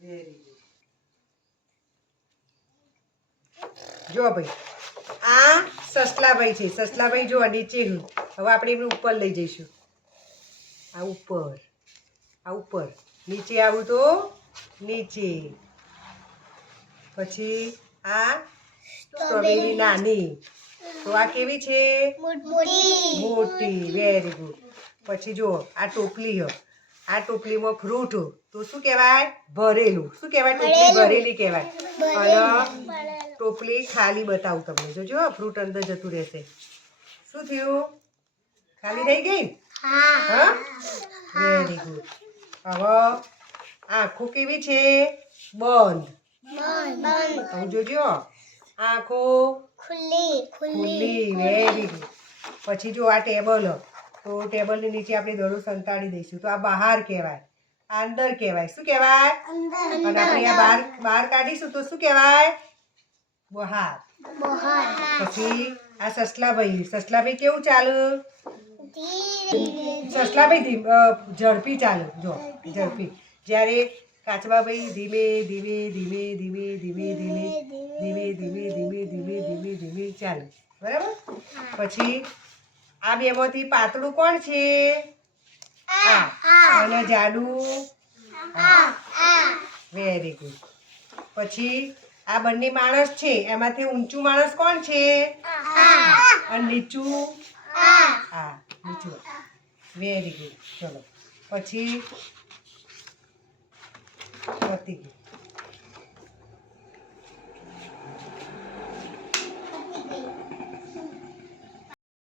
Very good. જો ભાઈ આ સસલાભાઈ છે. સસલાભાઈ જો નીચે હું. હવે આપણે એમને ઉપર લઈ જઈશું. આ ઉપર, આ ઉપર. નીચે આવું તો નીચે. પછી આ સ્ટ્રોબેરી નાની. તો આ કેવી છે? મોટી. Very good. પછી જો આ ટોપલી. આ ટોપલીમાં ફ્રૂટ. તો શું કહેવાય? ભરેલું. શું કહેવાય? ટોપલી ભરેલી કહેવાય. અને ટોપલી ખાલી બતાવું તમને. જોજો ફ્રૂટ અંદર જતું રહેશે. શું થયું? ખાલી થઈ ગઈ? હા. Very good. હવે આંખો કેવી છે? બંધ. હવે જોજો આંખો ખુલ્લી. Very good. પછી જો આ ટેબલ. તો ટેબલની નીચે આપણે દડો સંતાડી દઈશું. તો આ બહાર કહેવાય. આ અંદર કહેવાય. શું કહેવાય? અને આપણે આ બહાર કાઢીશું તો શું કહેવાય? બહાર. પછી આ સસલાભાઈ. સસલાભાઈ કેવું ચાલે? સસલાભાઈ ઝડપી ચાલે. જો ઝડપી. જ્યારે કાચબાભાઈ ધીમે ધીમે ધીમે ધીમે ધીમે ધીમે ધીમે ધીમે ધીમે ધીમે ધીમે ધીમે ચાલે. બરાબર. પછી આ બેમાંથી પાતળું કોણ છે? આ. અને જાડું વેરી ગુડ. પછી આ બંને માણસ છે. એમાંથી ઊંચું માણસ કોણ છે? અને નીચું નીચું. Very good. ચલો પછી પતી ગયું.